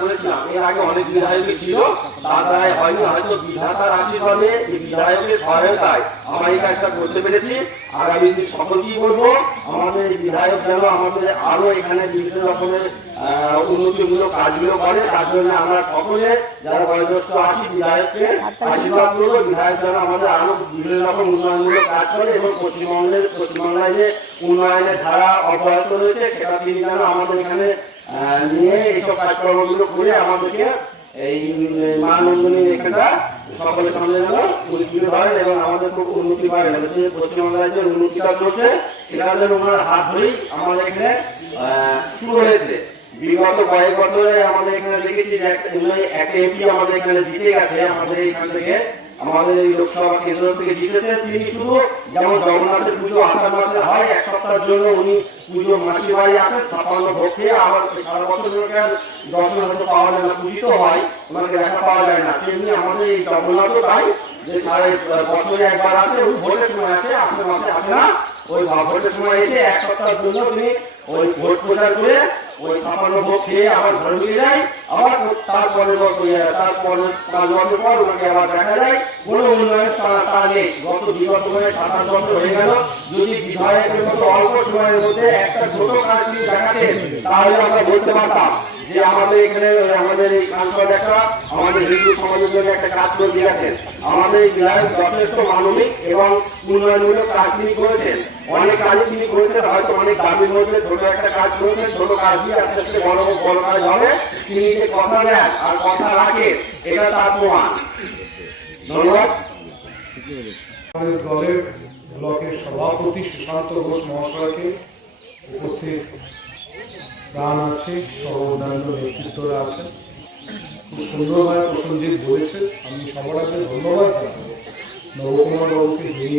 করেছিলাম। এর আগে অনেক বিধায়কই ছিল, তার দ্বারাই হয়নি, হয়তো বিধাতার আশীর্বাদে এই বিধায়কের সহায়তায় আমরা এই কাজটা করতে পেরেছি। আগামী দিন সকলকেই বলবো আমাদের এই বিধায়ক যেন আমাদের আরো এখানে বিভিন্ন রকমের উন্নতিমূলক কাজগুলো করে। তার জন্য আমরা সকলে যারা বয়োজ্যেষ্ঠ আছি বিধায়ককে আশীর্বাদ করবো, বিধায়ক যেন আমাদের আরো বিভিন্ন রকম উন্নয়নমূলক কাজ করে এবং পশ্চিমবাংলায় যে উন্নয়নের ধারা অব্যাহত রয়েছে সেটা তিনি যেন আমাদের এখানে নিয়ে এইসব কাজকর্মগুলো করে আমাদেরকে এই মানবন্ধনী রেখাটা সকলের সামনে যেন তুলে ধরেন এবং আমাদের খুব উন্নতি হয়। পশ্চিমবাংলায় যে উন্নতিটা চলছে সেটা যেন ওনার হাত ধরেই আমাদের এখানে শুরু হয়েছে। বিগত কয়েক বছরে আমাদের এখানে দেখেছি যে একটা এমপি আমাদের এখানে জিতে গেছে, আমাদের এখান থেকে আমাদের এই লোকসভা কেন্দ্র থেকে জিতেছে। তিনি শুধু যেমন জগন্নাথের পুজো আষাঢ় মাসে হয়, এক সপ্তাহের জন্য উনি পুজো মাসির বাড়ি আসেন, 56 ভোগ খেয়ে আবার সারা বছর দর্শন হতে পাওয়া যায় না, পুজিত হয়, ওনাকে দেখা পাওয়া যায় না। তেমনি আমাদের এই জগন্নাথও তাই, যে সাড়ে বছরে একবার আসে, ওই ভোটের সময় আসে, আষাঢ় মাসে আসে না, ওই ভোটের সময় এসে এক সপ্তাহের জন্য তিনি ওই ভোট প্রচার করে ওই 56 ভোগ খেয়ে আবার ঘরে নিয়ে যায়। আবার তারপরে 5 বছর পর ওনাকে আবার দেখা যায় কোনো উন্নয়ন তা নেই। বিগত 27 বছর হয়ে গেল, যদি বিধায়কের মতো অল্প সময়ের মধ্যে একটা ছোট কাজ তিনি দেখাতেন তাহলে আমরা বলতে পারতাম যে আমাদের এখানে আমাদের এই সাংসদ একটা আমাদের হিন্দু সমাজের জন্য একটা কাজ করে দিয়েছেন। আমাদের এই বিধায়ক যথেষ্ট মানবিক এবং উন্নয়নমূলক কাজ তিনি করেছেন, অনেক কাজই তিনি করেছেন। হয়তো অনেক দাবির মধ্যে ছোট একটা কাজ করেছেন, ছোট কাজ দিয়ে আস্তে আস্তে বড় কাজ হবে। তিনি যে কথা দেন আর কথা রাখেন এটা তার প্রমাণ। ধন্যবাদ। দলের ব্লকের সভাপতি সুশান্ত ঘোষ মহাশয়কে উপস্থিত প্রাণ আছে, সহ অন্যান্য নেতৃত্বরা আছেন। খুব সুন্দরভাবে প্রসঞ্জিৎ বলেছে। আমি সবার আগে ধন্যবাদ জানাবো নবকুমার বাবুকে, যিনি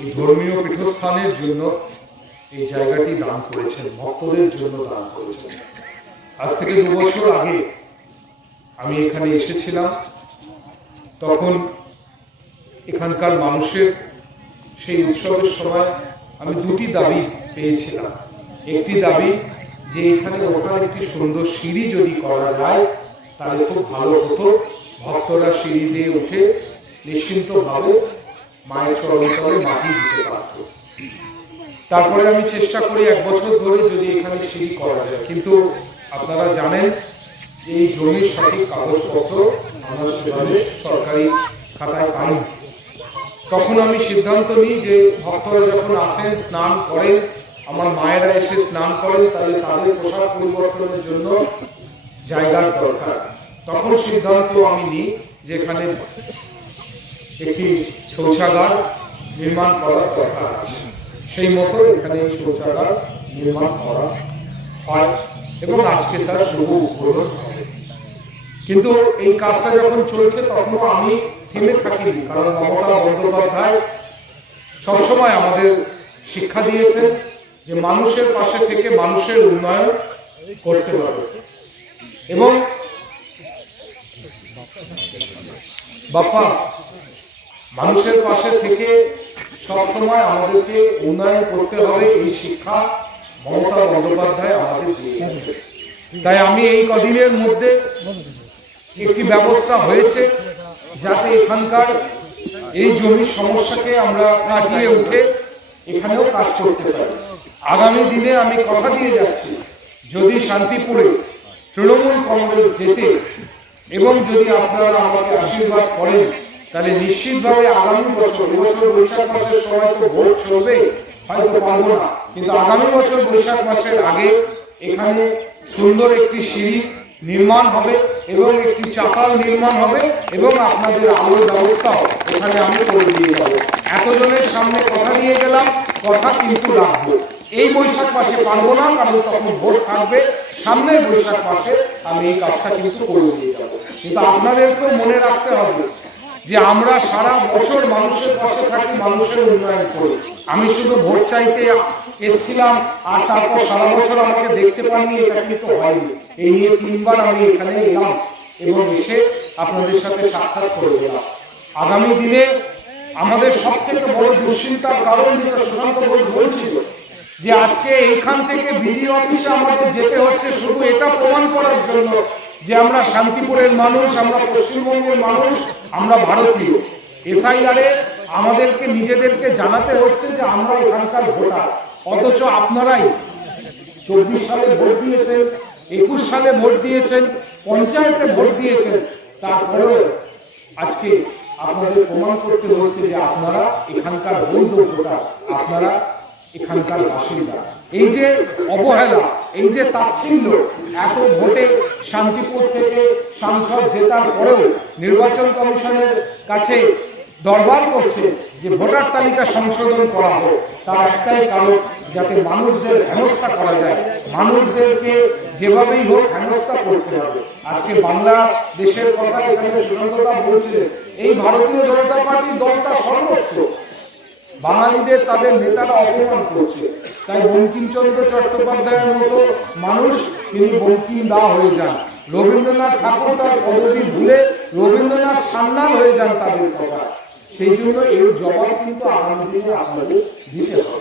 এই ধর্মীয় পীঠস্থানের জন্য এই জায়গাটি দান করেছেন, ভক্তদের জন্য দান করেছেন। আজ থেকে 2 বছর আগে আমি এখানে এসেছিলাম, তখন এখানকার মানুষের সেই উৎসবের সময় আমি 2টি দাবি পেয়েছিলাম। একটি দাবি যে এখানে ওঠার একটি সুন্দর সিঁড়ি যদি করা যায় তাহলে খুব ভালো হতো, ভক্তরা সিঁড়ি দিয়ে উঠে নিশ্চিন্তভাবে মায়ের চরণতলে মাটি দিতে পারত। তারপরে আমি চেষ্টা করি 1 বছর ধরে যদি এখানে সিঁড়ি করা যায়, কিন্তু আপনারা জানেন এই জমির সঠিক কাগজপত্র আমরা সেভাবে সরকারি খাতায় পাইনি। তখন আমি সিদ্ধান্ত নিই যে ভক্তরা যখন আসেন, স্নান করেন, আমার মায়েরা এসে স্নান করেন, তাহলে তাদের পোশাক পরিবর্তনের জন্য জায়গার দরকার। তখন সিদ্ধান্ত আমি নিই যে এখানে একটি শৌচাগার নির্মাণ করার দরকার আছে। সেই মতো এখানে শৌচাগার নির্মাণ করা হয় এবং আজকে তার শুভ উদ্বোধন হবে। কিন্তু এই কাজটা যখন চলছে তখনও আমি থেমে থাকিনি, কারণ মমতা বন্দ্যোপাধ্যায় সবসময় আমাদের শিক্ষা দিয়েছেন যে মানুষের পাশে থেকে মানুষের উন্নয়ন করতে হবে। এবং বাপ্পা মানুষের পাশে থেকে সবসময় আমাদেরকে উন্নয়ন করতে হবে, এই শিক্ষা মমতা বন্দ্যোপাধ্যায় আমাদের দিয়েছেন। তাই আমি এই কদিনের মধ্যে একটি ব্যবস্থা হয়েছে যাতে এখানকার এই জমির সমস্যাকে আমরা কাটিয়ে উঠে এখানেও কাজ করতে পারি। আগামী দিনে আমি কথা দিয়ে যাচ্ছি, যদি শান্তিপুরে তৃণমূল কংগ্রেস জেতে এবং যদি আপনারা আমাকে আশীর্বাদ করেন তাহলে নিশ্চিতভাবে আগামী বছর, এবছর বৈশাখ মাসের সময় তো ভোট চলবে, হয়তো পারবো না, কিন্তু আগামী বছর বৈশাখ মাসের আগে এখানে সুন্দর একটি সিঁড়ি নির্মাণ হবে এবং একটি চাতাল নির্মাণ হবে এবং আপনাদের আলোর ব্যবস্থাও এখানে আমি করে দিয়ে যাবো। এতজনের সামনে কথা দিয়ে গেলাম, কথা কিন্তু রাখবো। এই বৈশাখ মাসে পারবো না, কারণ তখন ভোট থাকবে। সামনের বৈশাখ মাসে আমি এই কাজটা কিন্তু করে দিয়ে যাবো। কিন্তু আপনাদেরকেও মনে রাখতে হবে যে আমরা সারা বছর মানুষের পাশে থাকি, মানুষের উন্নয়ন করি। আমি শুধু ভোট চাইতে এসেছিলাম আর তারপর সারা বছর আমাকে দেখতে পাইনি, এটা কিন্তু হয়নি। এই নিয়ে 3 বার আমি এখানে এলাম এবং এসে আপনাদের সাথে সাক্ষাৎ করে গেলাম। আগামী দিনে আমাদের সবথেকে বড় দুশ্চিন্তার কারণ যেটা সুশান্ত ঘোষ বলছিল যে আজকে এইখান থেকে বিডিও অফিসে আমাদের যেতে হচ্ছে শুধু এটা প্রমাণ করার জন্য যে আমরা শান্তিপুরের মানুষ, আমরা পশ্চিমবঙ্গের মানুষ, আমরা ভারতীয়। এসআইআরে আমাদেরকে নিজেদেরকে জানাতে হচ্ছে যে আমরা এখানকার ভোটার, অথচ আপনারাই 24 সালে ভোট দিয়েছেন, 21 সালে ভোট দিয়েছেন, পঞ্চায়েতে ভোট দিয়েছেন, তারপরেও আজকে আপনাদের প্রমাণ করতে হচ্ছে যে আপনারা এখানকার বৈধ ভোটার, আপনারা এখানকার বাসিন্দা। এই যে অবহেলা, এই যে তাচ্ছিল্য, এত ভোটে শান্তিপুর থেকে সাংসদ জেতার পরেও নির্বাচন কমিশনের কাছে দরবার করছে যে ভোটার তালিকা সংশোধন করা হোক, তার একটাই কারণ যাতে মানুষদের হেনস্থা করা যায়, মানুষদেরকে যেভাবেই হোক হেনস্থা করতে হবে। আজকে বাংলাদেশের কথা এখানে সুরঙ্গদা বলছিলেন, এই ভারতীয় জনতা পার্টি দলটা সর্বত্র বাঙালিদের তাদের নেতারা অপমান করছে। তাই বঙ্কিমচন্দ্র চট্টোপাধ্যায়ের মতো মানুষ তিনি বঙ্কিম দা হয়ে যান, রবীন্দ্রনাথ ঠাকুর তার পদবী ভুলে রবীন্দ্রনাথ সান্যাল হয়ে যান তাদের কথা। সেই জন্য এর জবাব কিন্তু আগামী দিনে আপনাদের দিতে হবে।